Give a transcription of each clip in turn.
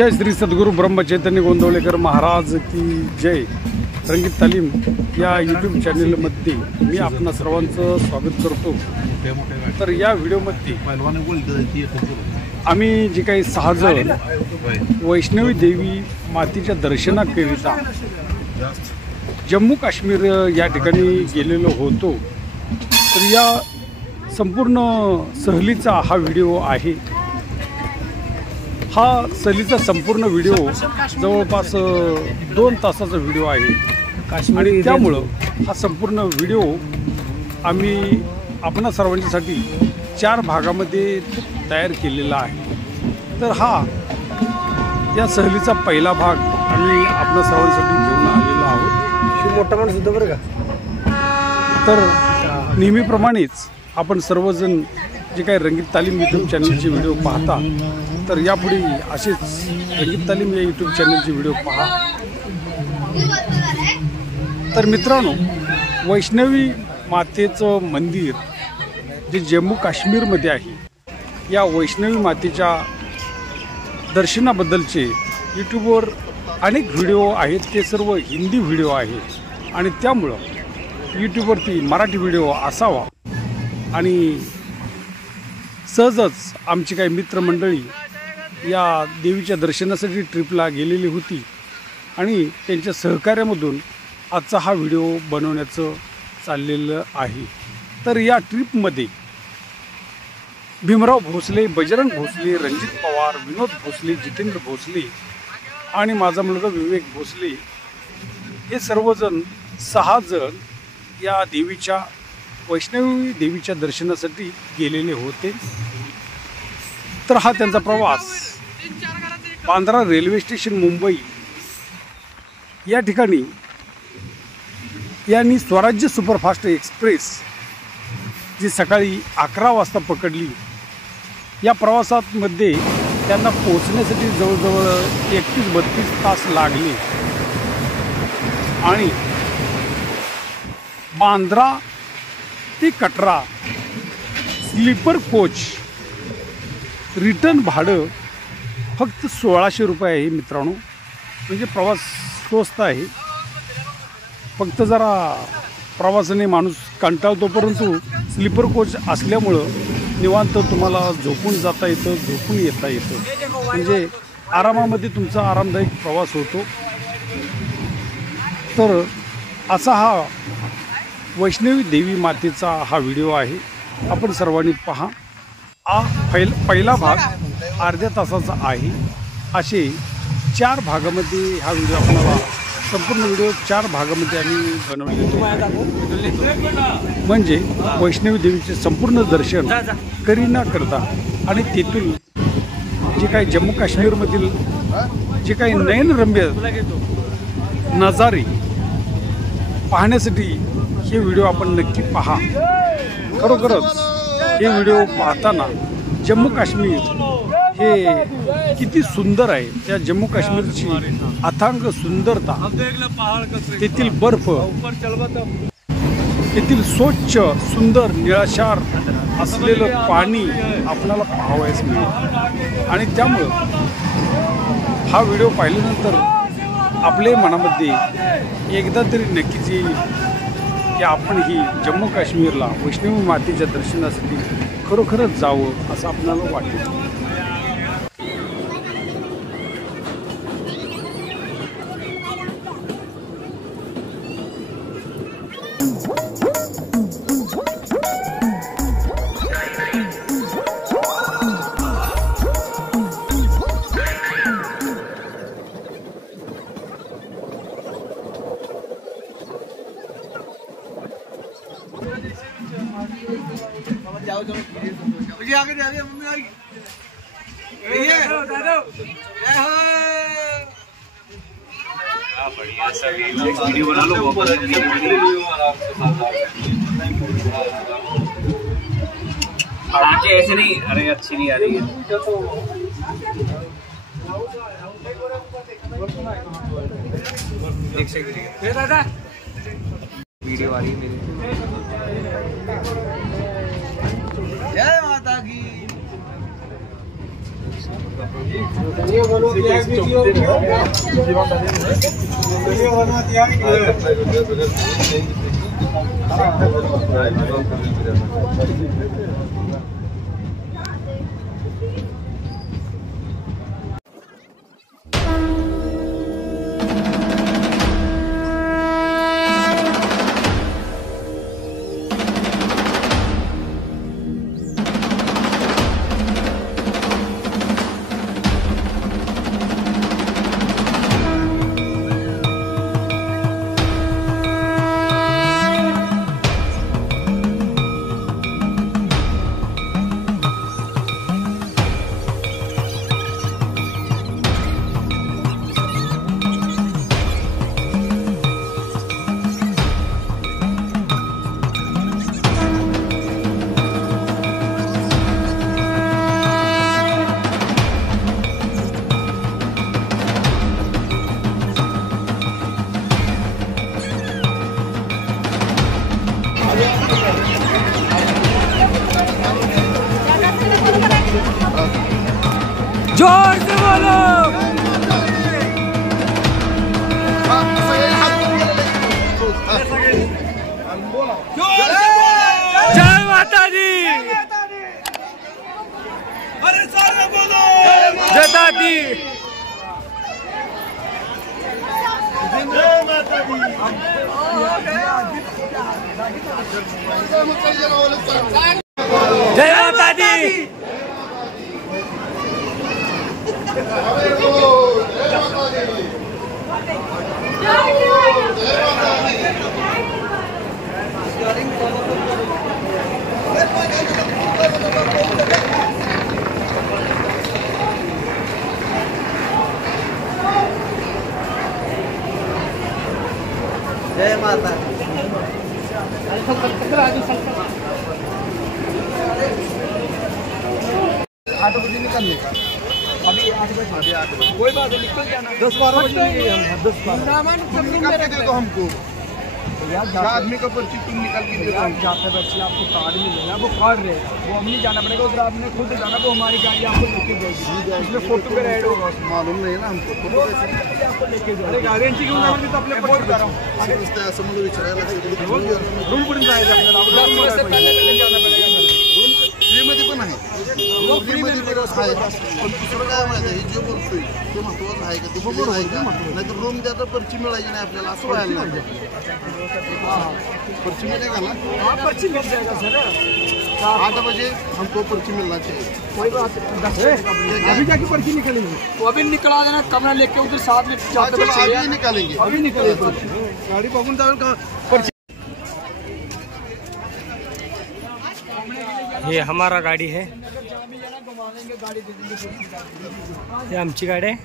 जय श्री सद्गुरू ब्रह्मचैतन्य गोंदवलेकर महाराज की जय। रंगीत तालीम या यूट्यूब चॅनलमध्ये मी आपणा सर्वांचं स्वागत करतो। तर या व्हिडिओमध्ये आम्ही जे काही 6 जण वैष्णवी देवी मातेच्या दर्शनाकरिता जम्मू काश्मीर या ठिकाणी गेलेलो होतो। तर या संपूर्ण सहलीचा हा व्हिडिओ आहे। हा सहलीचा संपूर्ण व्हिडिओ जवळपास 2 तासाचा व्हिडिओ आहे आणि त्यामुळं हा संपूर्ण व्हिडिओ आम्ही आपणा सर्वांच्यासाठी 4 भागामध्ये तयार केलेला आहे। तर हा या सहलीचा पहिला भाग आम्ही आपणा सर्वांसाठी घेऊन आलेलो आहोत। मोठा माणूस होता बरं का। तर नेहमीप्रमाणेच आपण सर्वजण जे काही रंगीत तालीम यूट्यूब चॅनलचे व्हिडिओ पाहता, तर यापुढे असेच रंगीत तालीम या यूट्यूब चॅनलचे व्हिडिओ पहा। तर मित्रांनो, वैष्णवी मातेचं मंदिर जे जम्मू काश्मीरमध्ये आहे, या वैष्णवी मातेच्या दर्शनाबद्दलचे यूट्यूबवर अनेक व्हिडिओ आहेत। ते सर्व हिंदी व्हिडिओ आहेत आणि त्यामुळं यूट्यूबवरती मराठी व्हिडिओ असावा आणि सहजच आमची काही मित्रमंडळी या देवीच्या दर्शनासाठी ट्रिपला गेलेली होती आणि त्यांच्या सहकार्यामधून आजचा हा व्हिडिओ बनवण्याचं चाललेलं आहे। तर या ट्रिपमध्ये भीमराव भोसले, बजरंग भोसले, रणजित पवार, विनोद भोसले, जितेंद्र भोसले आणि माझा मुलगा विवेक भोसले हे सर्वजण 6 जण या देवीच्या वैष्णवी देवीच्या दर्शनासाठी गेलेले होते। तर हा त्यांचा प्रवास बांद्रा रेल्वे स्टेशन मुंबई या ठिकाणी यांनी स्वराज्य सुपरफास्ट एक्सप्रेस जी सकाळी 11 वाजता पकडली, या प्रवासामध्ये त्यांना पोहोचण्यासाठी जवळजवळ 31-32 तास लागले आणि बांद्रा ते कटरा स्लीपर कोच रिटर्न भाडं फक्त 1600 रुपये आहे मित्रांनो। म्हणजे प्रवास स्वस्त आहे। फक्त जरा प्रवासाने माणूस कंटाळतो, परंतु स्लीपर कोच असल्यामुळं निवांत तुम्हाला झोपून जाता येतं, झोपून येता येतं, म्हणजे आरामामध्ये तुमचा आरामदायक प्रवास होतो। तर असा हा वैष्णवी देवी मातेचा हा व्हिडिओ आहे, आपण सर्वांनी पहा। पहिला भाग अर्ध्या तासाचा आहे। असे 4 भागामध्ये हा व्हिडिओ आपल्याला संपूर्ण व्हिडिओ 4 भागामध्ये आम्ही बनवलेले आहे। म्हणजे वैष्णवी देवीचे संपूर्ण दर्शन करीना करता आणि तेथून जे काही जम्मू काश्मीरमधील जे काही नयनरम्य नजारे पाहण्यासाठी हे व्हिडिओ आपण नक्की पहा। खरोखरच हे व्हिडिओ पाहताना जम्मू काश्मीर हे किती सुंदर आहे, त्या जम्मू काश्मीरची अथांग सुंदरता, तेथील बर्फ, तेथील स्वच्छ सुंदर निळाशार असलेलं पाणी आपल्याला पाहावयास मिळेल आणि त्यामुळं हा व्हिडिओ पाहिल्यानंतर आपल्या मनामध्ये एकदा तरी नक्कीच येईल की आपण ही जम्मू काश्मीरला वैष्णवी मातेच्या दर्शनासाठी खरोखरच जावं असं आपल्याला वाटतं। आगे मम्मी आई बढ़िया सा वीडियो बना लो। आंखें ऐसे नहीं, अरे अच्छी नहीं आ रही है। देख सकते दादा वीडियो आ रही है मेरी। जय माता की। जोर से बोलो। जय माता दी। अरे सारे बोलो जय माता दी। जय माता दी। जय माता दी। जय माता। 8 बजे निकलने का। अभी 8 बजे। कोई बात नहीं, निकल जाना। 10-12 बजे हम 10-12 सामान सब निकाल के दे दो हमको। यार आदमी का पर्ची तुम निकाल के दे दो। जाते बच्चे आपको कार्ड मिलेगा, वो कार्ड रहेगा, वो हम नहीं जाना पड़ेगा उधर, आपने खुद जाना, वो हमारी गाड़ी आपको लेके जाएगी, उसमें फोटो पे ऐड होगा। मालूम नहीं ना हमको, फोटो आपको लेके जाएगी। अरे गाड्यांची घेऊन जाणार तर आपल्या बोर्ड करा असं मला विचारायला रूल पण जायचं आपल्याला, फ्रीमध्ये पण आहे, फ्रीमध्ये पण आहे। पण दुसरं काय माहिती आहे, जे बोलतोय ते महत्वाचं आहे का, ते बरोबर आहे का, नाहीतर रूम द्या पर्ची मिळायची नाही आपल्याला, असं व्हायला नाही। पर्ची मिलेगा ना? हाँ पर्ची मिल जाएगा सर। 8 बजे हमको पर्ची मिलना चाहिए। कोई बात नहीं, अभी जाके पर्ची निकलेंगे, वो अभी निकला देना, कमरा लेके उधर साथ में जाते बच्चे अभी निकालेंगे, अभी निकलेंगे। गाड़ी बघून जाऊन का पर्ची। ये हमारा गाड़ी है, ये आमची गाडी आहे।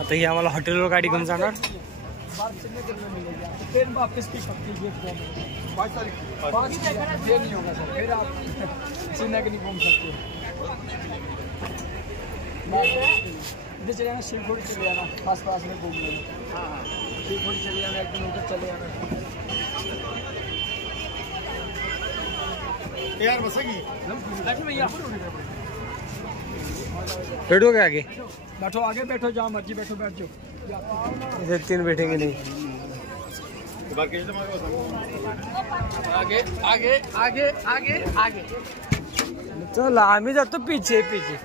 आता ही आम्हाला हॉटेलवर गाडी घेऊन जाणार। ट्रेन वापस की सकती है, 5 तारीख फिर नहीं होगा सर, फिर आप चेन्नई के नहीं घूम सकते। इधर चले जाना, शिवखोड़ी चले जाना, पास में घूम लेना। हाँ शिवखोड़ी चले जाना, एक दिन उधर चले जाना। यार बसेगी बैठो क्या आगे, बैठो आगे, बैठो जहाँ मर्जी बैठो, बैठ जाओ। इधर 3 बैठेंगे नहीं, आगे आगे आगे आगे आगे चल, आम्ही जातो पीछे पीछे,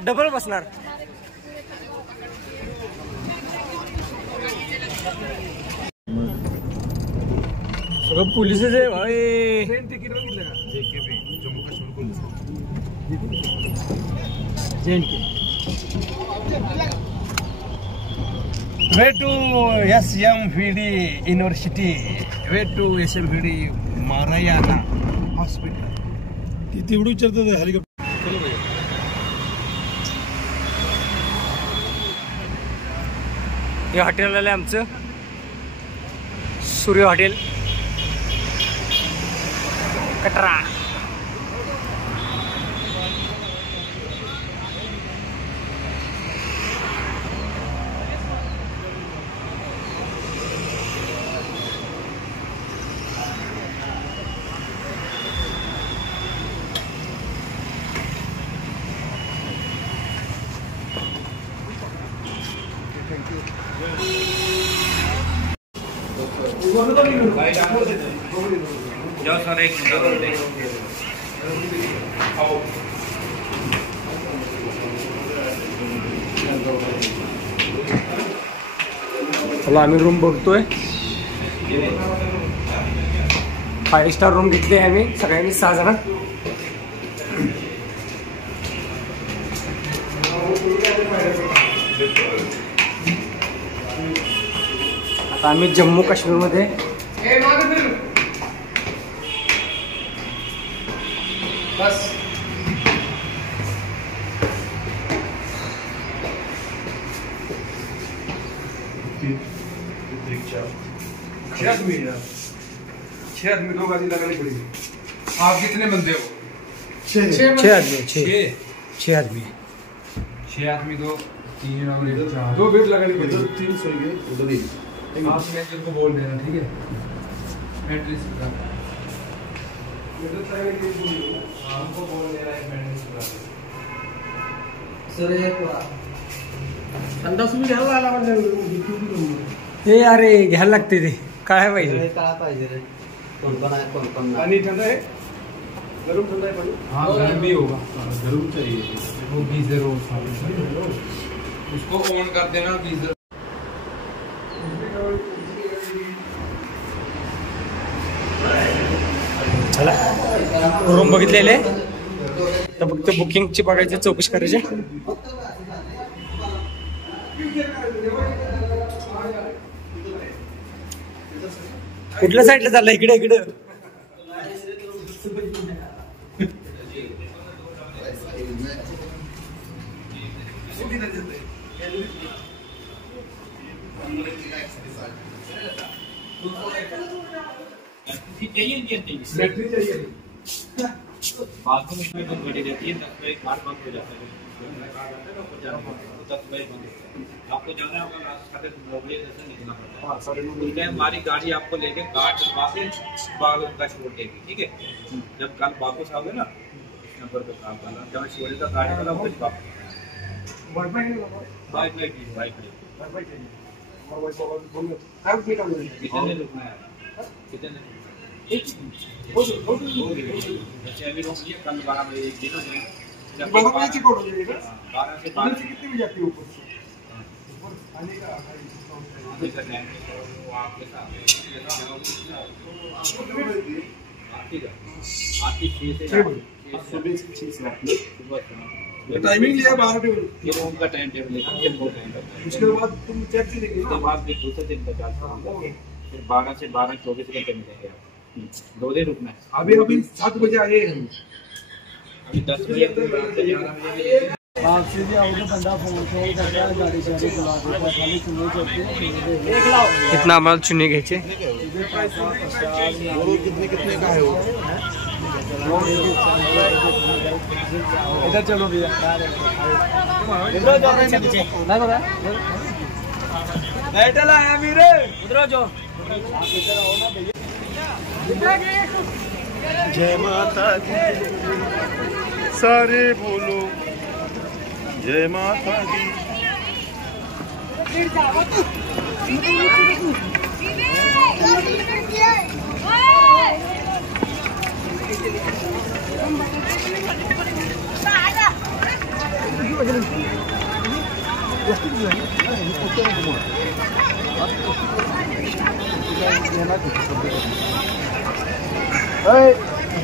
डबल बसणार। सगळं पोलिसच आहे भाई। ट्रेन तिकीट बघितलं का? JKB Jammu Kashmir police, way to SMVD university, way to SMVD Narayana hospital. ती तेवढं विचारतात हेलिकॉप्टर। हे हॉटेल आलं आमचं, सूर्य हॉटेल कटरा। जाओ सर एक मिनट चला आम्ही रूम बघतोय. 5 स्टार रूम घेतली आहे आम्ही सगळ्यांनी 6 जण. आता आम्ही जम्मू काश्मीरमध्ये बस. छह आदमी 2 गाड़ी लगानी पड़ेगी. आप कितने बंदे हो? 6 आदमी 6 आदमी 6 आदमी 2 3 और 1 4 2 बेड लगानी पड़ेगी. 3 सोएंगे उधर ही. आप मैनेजर को बोल देना ठीक है. एड्रेस बता. हमको बोल दे रहा है मैनेजर सर. एक ठंडा सुविधा घ्यायला आला म्हणजे हे अरे घ्यायला लागते ते काय पाहिजे. काय पाहिजे रे. कोण आहे कोण पानी ठंडा है. गरम ठंडा है पानी. हाँ गर्म भी होगा. गरम चाहिए. वो गीजर हो उसको ऑन कर देना गीजर. चला रूम बघितलेले तर फक्त बुकिंगची बघायची चौकशी करायची. कुठल्या साईडला चाललं इकडे इकडे. बैटरी चाहिए. बाथरूम में तो बड़ी रहती है तब तो एक बार बंद हो जाता है. आपको जाना होगा रास्ते में 9 बजे से निकलना पड़ता है. ठीक है हमारी गाड़ी आपको लेके गार्ड करवा के बागल का छोड़ देगी. ठीक है जब कल वापस आओगे ना इस नंबर पे कॉल करना. जब छोड़े का गाड़ी वाला वापस वाईफाई कितने रुकना है कितने अभी रोकिए कल 12 बजे एक दिन 12 बजे कोड हो जाएगा. 12 से 12 कितनी बजे जाती है ऊपर से आने का टाइम वो आपके साथ आती 6 से सुबह 6 से सुबह टाइमिंग लिया 12 टेबल. ये रूम का टाइम टेबल है टेम्पो टाइम है. उसके बाद तुम चेक से लेके उसके बाद फिर दूसरे दिन का चालू फिर 12 से 12 24 घंटे मिलेंगे. 2 दिन रुकना है. अभी 7 बजे आए हैं. अभी 10 बजे 11 बजे आपसे भी आओगे बंदा फोन करता है गाड़ी शाड़ी बुला देता है खाली सुनने चलते. कितना माल चुने घ्यायचे. कितने का है वो. इधर चलो भैया. बैठल आया मेरे उधर जो. जय माता दी सारे बोलो जय माता दी.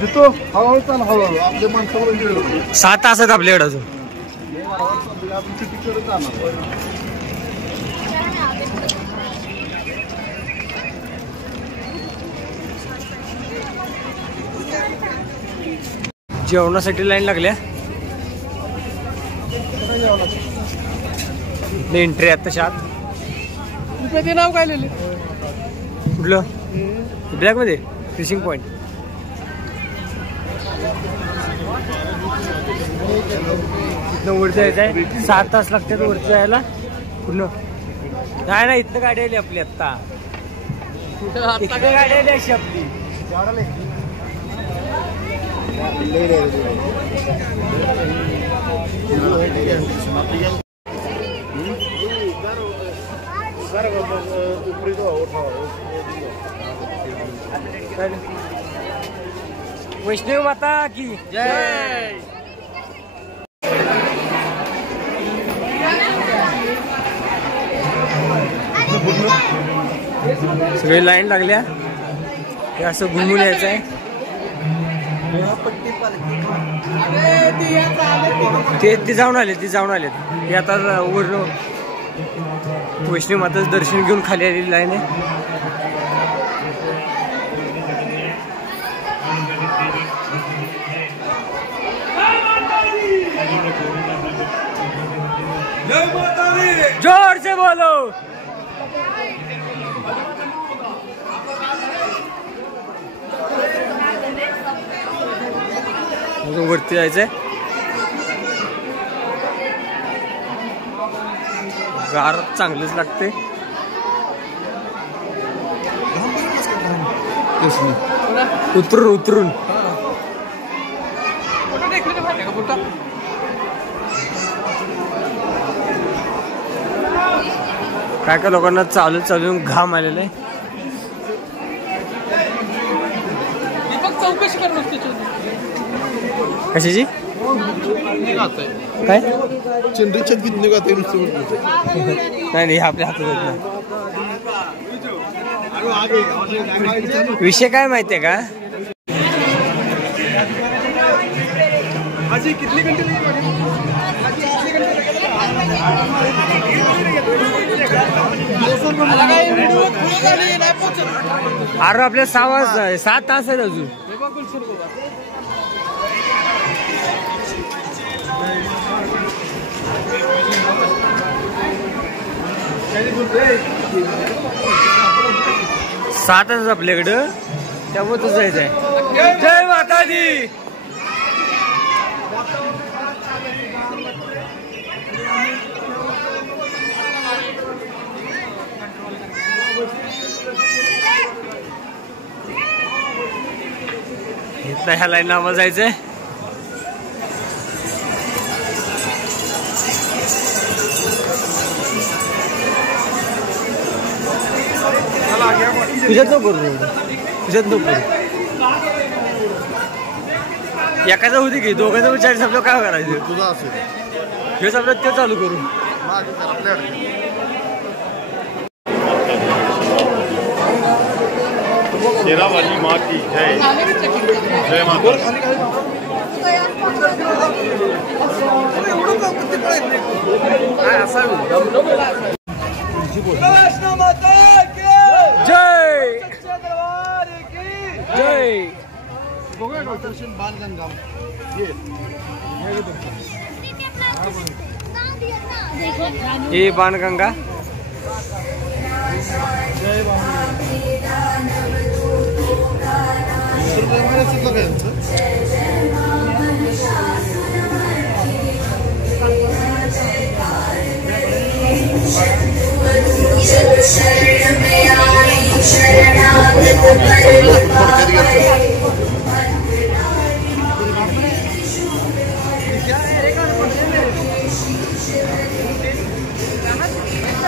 देतो हळूहळू चाल हळूहळू आपल्या माणसावर 7 तास आहेत आपल्याकडे अजून. जेवणासाठी लाईन लागल्या. एंट्री आता शात ते नाव काय लिहिले. कुठलं ब्लॅक मध्ये फिशिंग पॉइंट. इथनं वर जायचं आहे 7 तास लागतात वर जायला. कुठलं नाही ना इथनं गाडी आली आपली आत्ता. इथनं गाडी आली अशी आपली. वैष्णव माता की जय। सगळे लाईन लागल्या, हे असं घुमून यायचं आहे। ते जाऊन आले, ते आता वरून वैष्णव माताचं दर्शन घेऊन खाली आलेली लाईन आहे। जोर से बोलो। वरती जायचंय, गार चांगलीच लागते। उतरून काय लोकांना चालून घाम आलेला आहे। चौकशी करणं कशाची काय चंद्रचंद गीत निघाते नाही आपल्या हातात नाही। विषय काय माहितीये का, कितने घंटे अरे आपल्या 7 तास आहेत अजून। सातच आपल्याकडं, त्यामुळे तुझं जायचंय। जय माता दी। इथं ह्या लाईन आम्हाला जायचंय। तुझ्यात नको एकाचा होती की दोघांचा विचार आपलं काय करायचं, तुझा असेल हेच आपलं ते चालू करू। शेरावाली माँ की जय। जय माता। जय जय। ये बाणगंगा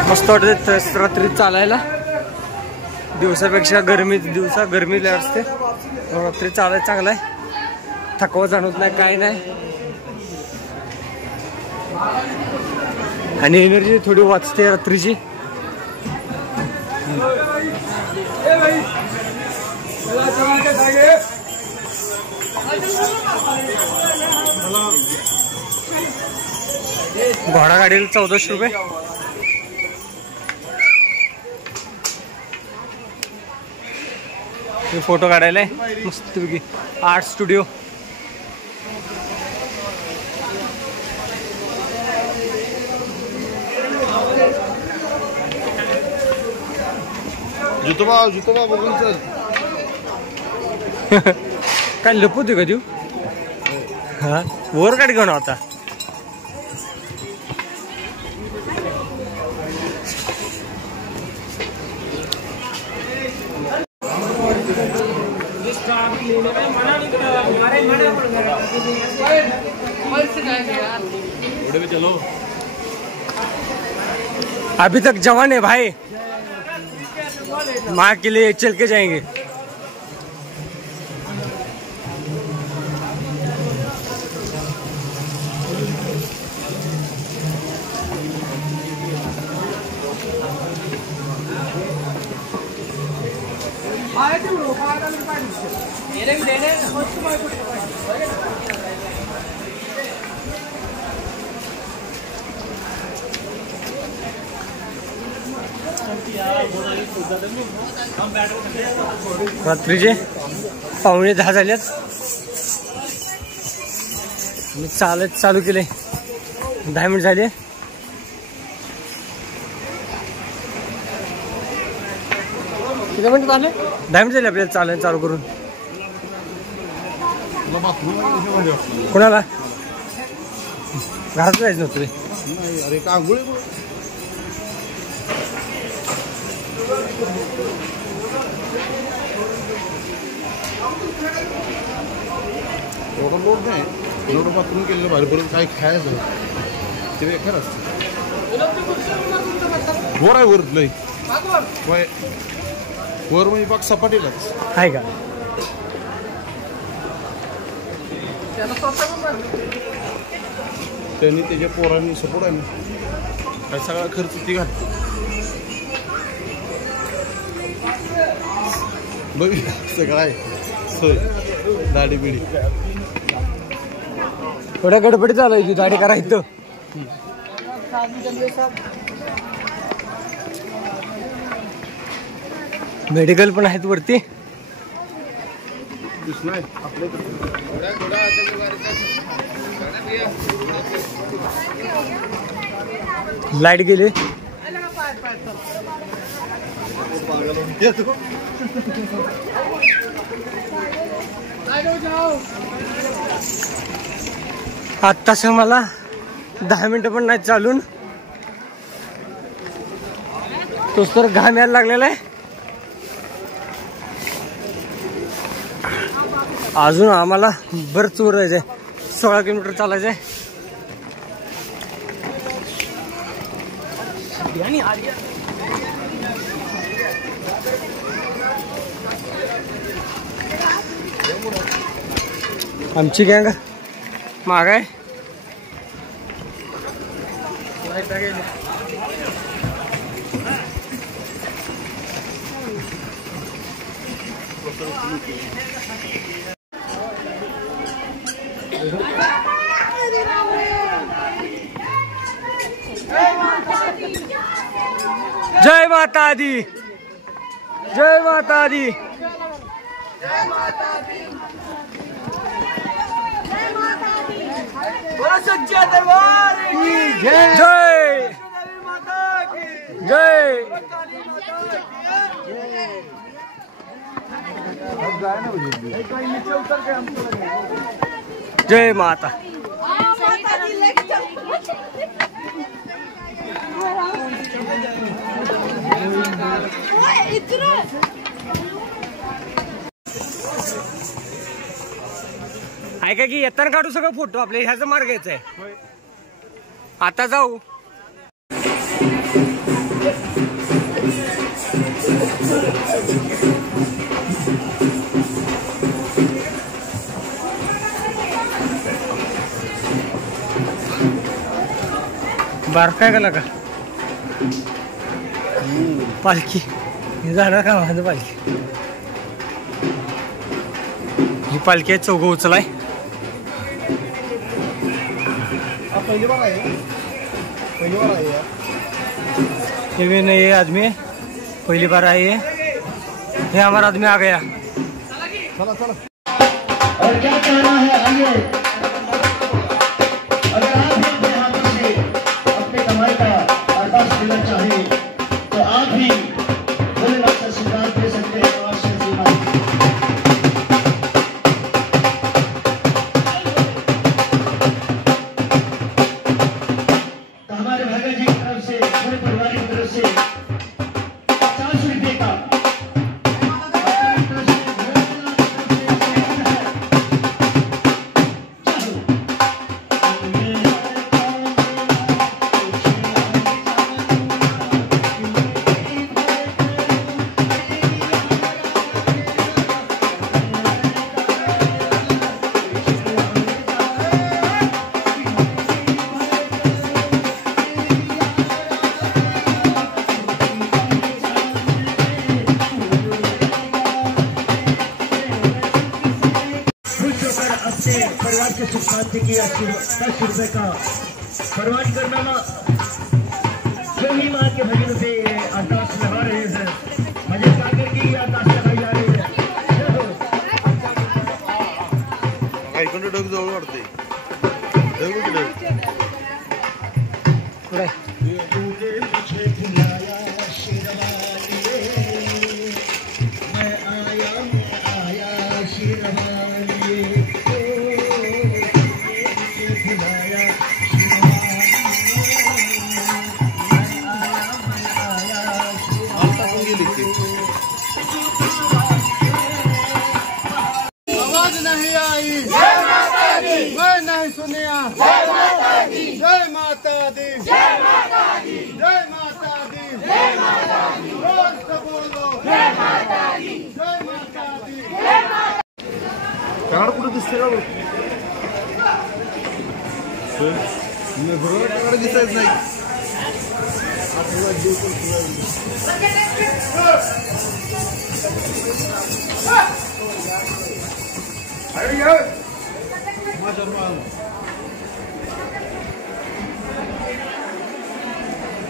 मस्त वाटते रात्री चालायला। दिवसापेक्षा दिवसा गरमी लय असते, रात्री चालायला चांगला आहे। थकवा जाणवत नाही, काय नाही, आणि एनर्जी थोडी वाचते रात्रीची। घोडा गाडीला 1400 रुपये। फोटो काढायला मस्त पैकी आर्ट स्टुडिओ। जुतोबा बघून चल। काय लपवते का तू? हा वर गाडी घेऊन आता चलो। अभी तक जवान है भाई। माँ के लिए चल के जाएंगे। रात्रीचे 9:45 झाल्यात। मी चालत चालू केले, 10 मिनिट झाले। किती मिनिट झाले? 10 मिनिट झाले आपल्याला चालत चालू करून। कोणाला घरात जायचं नव्हतं रे? अरे का आंघोळ एवढं लोड नाही, एवढं बाथरूम केलेलं बाहेर परत काय खायचं ते बेकार असतं। वर आहे, वर लय वर म्हणजे बाग सपाटीलाच आहे का? त्यांनी त्याच्या पोरांनी सपोर्ट आहे ना, काय सगळा खर्च ती घालतो बघ, सगळं आहे सोय, दाढी बिडी। थोड्या गडबडी चालू आहे की दाढी करायचं। मेडिकल पण आहेत वरती। नाही लाईट गेली। आत्ताच मला 10 मिनिटं पण नाही चालून तोच तर घाम यायला लागलेला आहे। अजून आम्हाला बरंच वर जायचंय, 16 किलोमीटर चालायचंय। आमची गँग माग आहे। जय माता दी, जय माता दी। सच्चा दरबार की जय, जय जय। जय माता। ऐका की येताना काढू सगळं फोटो, आपल्या ह्याचा मार्ग घ्यायचा आहे। आता जाऊ। बारक काय का पालखी हे जाणार का माझं? पालखी ही पालखी आहे, चौघ उचलाय। पहली बार आए, पहली बार आए यार। ये भी नहीं है आदमी, पहली बार आई है। ये हमारा आदमी आ गया। चला चला। और क्या कहना है आगे, अगर आप भी अपने हाथों से अपने कमाई का आकाश देना चाहे तो आप भी भोले बाबा से आशीर्वाद दे सकते हैं। तो हमारे भगत जी की तरफ से, पूरे परिवार की तरफ से 50 रुपये का सुशांति की 80 रुपए का फरमान करना जो ही माँ के भजन पे आकाश लगा रहे हैं, भजन गाकर की आकाश लगाई जा रही है। जवळ वाटते आवाज नहीं आई, मैं नहीं सुनिया। जय माता दी, जय माता दी, जय माता दी, जय माता दी, जय माता दी, जोर से बोलो जय माता दी, जय माता दी, जय माता। काढ कुठे दिसते का मी बरोबर काढ दिसत नाही।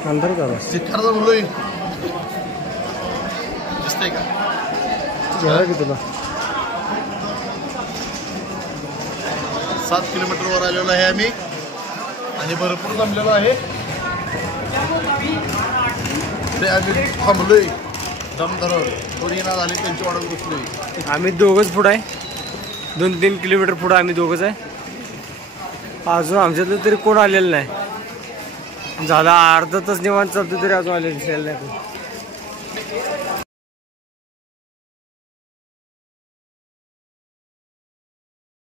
अंदर करा शिखरचा बोललोय दिसतंय का? की तुला 7 किलोमीटरवर आलेलो आहे आम्ही आणि भरपूर जमलेलो आहे। ते आम्ही थांबलोय दमदरवर, कोणी ना झाली त्यांची वाढत बसलोय। आम्ही दोघंच पुढं आहे, 2-3 किलोमीटर पुढं आम्ही दोघंच आहे। अजून आमच्यातलं तरी कोण आलेलं नाही, झाला अर्धा तास निवांत चालतो तरी अजून आलेलं नाही कोण।